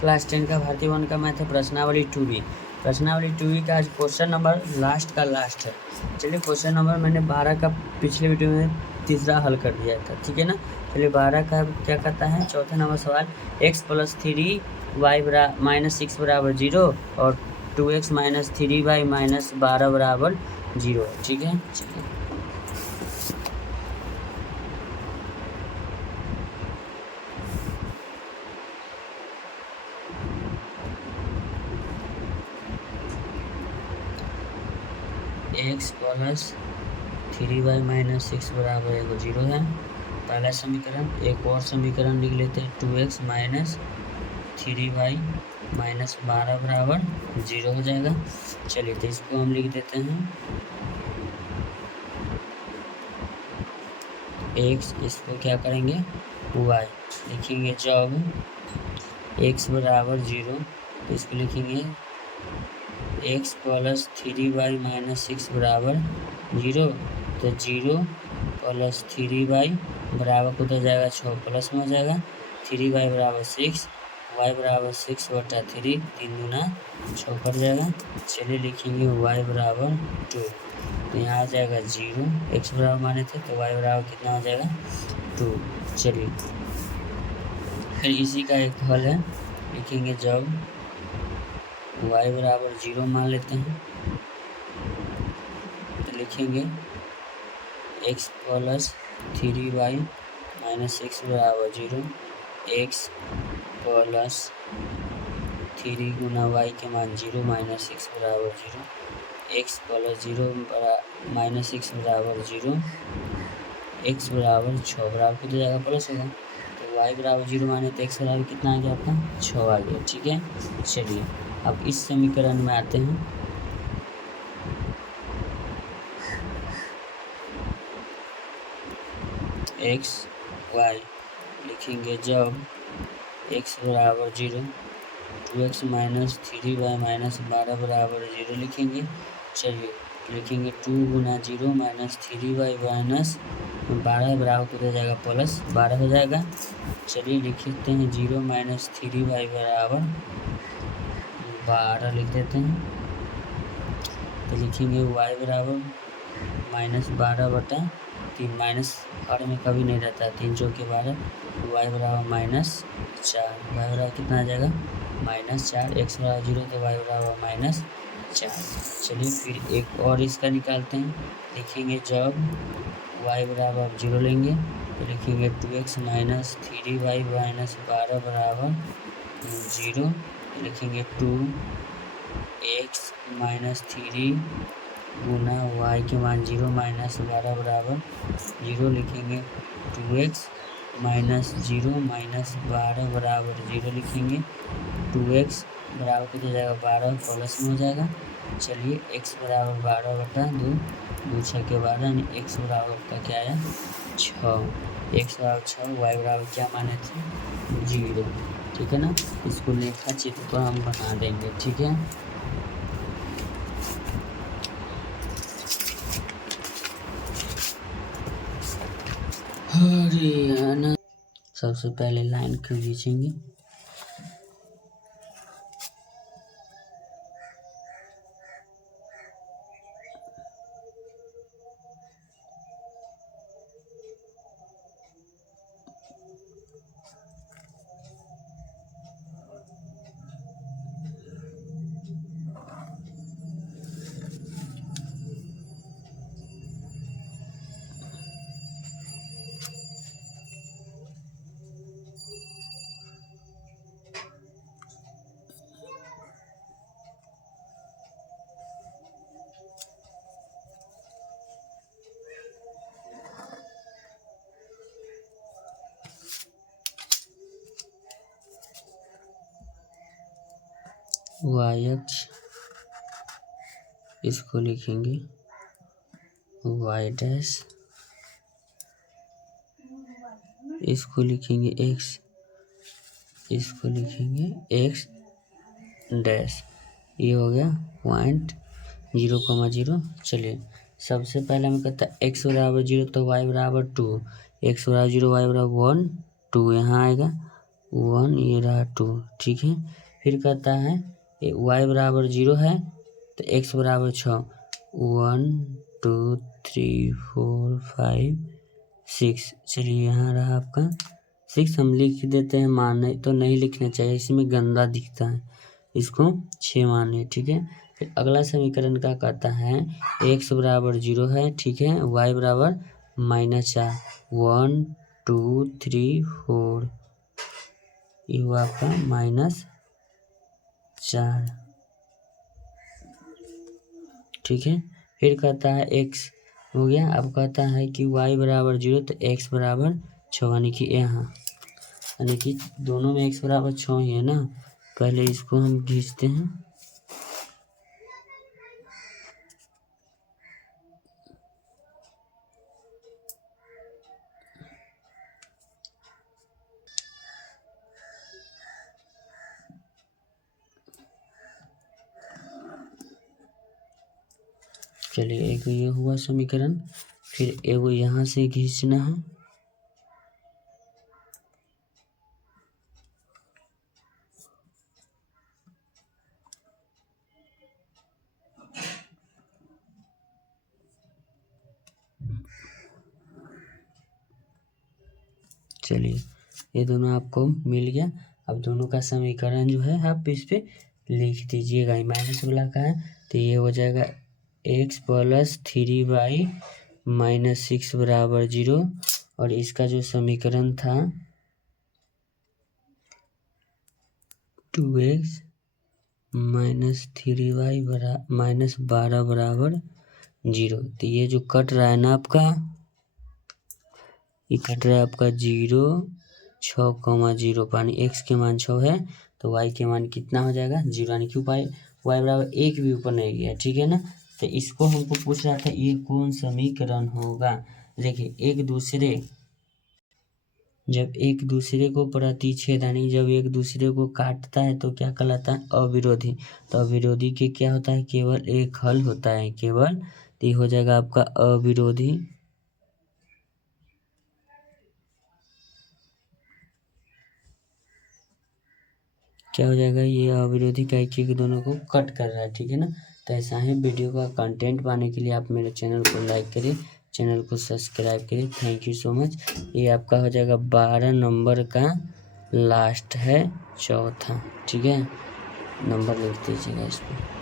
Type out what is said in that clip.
Class 10 का भारतीय one का मैथ है प्रश्नावली 2B। प्रश्नावली 2B का आज क्वेश्चन नंबर लास्ट है। चलिए क्वेश्चन नंबर मैंने 12 का पिछले वीडियो में तीसरा हल कर दिया था, ठीक है ना। चलिए 12 का क्या कहता है, चौथा नंबर सवाल x + 3y -6 बराबर 0 और 2x - 3y - 12 बराबर 0, ठीक है। चलिए x + 3y - 6 बराबर 0 है पहला समीकरण। एक और समीकरण लिख लेते हैं 2x - 3y - 12 बराबर 0 हो जाएगा। चलिए तो इसको हम लिख देते हैं x, इसको क्या करेंगे y लिखेंगे। जब x बराबर 0 तो इसको लिखेंगे x + 3y - 6 बराबर 0, तो 0 + 3y बराबर को हो जाएगा 6 प्लस में हो जाएगा 3y बराबर 6, y बराबर 6/3, 3 दूना 6 पड़ जाएगा। चलिए लिखेंगे y बराबर 2, तो यहाँ आ जाएगा 0, x बराबर माने थे तो y बराबर कितना हो जाएगा 2। चलिए फिर इसी का एक हल है, लिखेंगे जब y बराबर 0 मान लेते हैं तो लिखेंगे x + 3y - 6 बराबर 0, x + 3 गुना y के मान 0 - 6 बराबर 0, x + 0 - 6 बराबर 0, x बराबर 6 बराबर कितना जाएगा प्लस होगा, तो y बराबर 0 माने तो x बराबर कितना आ गया आपका 6 आ गया, ठीक है। चलिए अब इस समीकरण में आते हैं। x y लिखेंगे जब x बराबर 0, 2x - 3y - 12 बराबर 0 लिखेंगे। चलिए लिखेंगे 2 गुना 0 - 3y - 12 बराबर को हो जाएगा प्लस 12 हो जाएगा। चलिए लिखते हैं 0 - 3y बराबर 12 लिख देते हैं, तो लिखेंगे y बराबर -12/3, माइनस हर में कभी नहीं रहता, 3 चौके 12, y बराबर -4, y बराबर कितना आ जाएगा -4, x बराबर 0 तो y बराबर -4। चलिए फिर एक और इसका निकालते हैं, लिखेंगे जब y बराबर 0 लेंगे तो लिखेंगे 2x - 3y - 12 बराबर 0, लिखेंगे 2x - 3 गुना y के मान 0 - 12 बराबर 0, लिखेंगे 2x - 0 - 12 बराबर 0 लिखेंगे। 2x बराबर कितना जाएगा 12 प्लस में हो जाएगा। चलिए x बराबर 12/2, 2 6 के 12 यानी x बराबर का क्या है 6, x बराबर 6, y बराबर क्या माने थे 0, ठीक है ना। इसको लेखा चित्र पर हम बना देंगे, ठीक है। हरियाणा सबसे पहले लाइन क्यों खींचेंगे, y अक्ष इसको लिखेंगे y डैश, इसको लिखेंगे x, इसको लिखेंगे x डैश, ये हो गया पॉइंट 0,0। चलिए सबसे पहले हमें कहता है x बराबर 0 तो y बराबर 2, x बराबर 0 y बराबर 1 2 यहाँ आएगा, 1, ये रहा 2, ठीक है। फिर कहता है y बराबर 0 है तो x बराबर 6, 1 2 3 4 5 6। चलिए यहाँ रहा आपका 6, हम लिख देते हैं, माने तो नहीं लिखना चाहिए, इसमें गंदा दिखता है, इसको 6 माने, ठीक है। फिर अगला समीकरण क्या कहता है, x बराबर 0 है, ठीक है, y बराबर -4, 1 2 3 4, ये हुआ आपका -4, ठीक है। फिर कहता है x हो गया, अब कहता है कि y बराबर 0 तो x बराबर 6, यानी कि यहाँ, यानी कि दोनों में x बराबर 6 ही है ना। पहले इसको हम खींचते हैं, चलिए एक ये हुआ समीकरण। फिर एगो यहाँ से खींचना है, चलिए ये दोनों आपको मिल गया। अब दोनों का समीकरण जो है आप इस पे लिख दीजिएगा, माइनस वाला का है तो ये हो जाएगा x + 3y - 6 बराबर 0, और इसका जो समीकरण था 2x - 3y -12 बराबर 0। तो ये जो कट रहा है ना आपका, ये कट रहा है आपका 0 6,0, पानी x के मान 6 है तो y के मान कितना हो जाएगा 0, यानी कि y बराबर 1 भी ऊपर नहीं गया, ठीक है ना। तो इसको हमको पूछ रहा था ये कौन समीकरण होगा। देखिए जब एक दूसरे को प्रतिच्छेद, यानी जब एक दूसरे को काटता है तो क्या कहलाता है, अविरोधी। तो अविरोधी के क्या होता है, केवल एक हल होता है, केवल, तो ये हो जाएगा आपका अविरोधी। क्या हो जाएगा, ये अविरोधी का एक दोनों को कट कर रहा है, ठीक है ना। तो ऐसा ही वीडियो का कंटेंट पाने के लिए आप मेरे चैनल को लाइक करिए, चैनल को सब्सक्राइब करिए। Thank you so much. ये आपका हो जाएगा 12 नंबर का लास्ट है, चौथा, ठीक है, नंबर लिख दीजिएगा इस पर।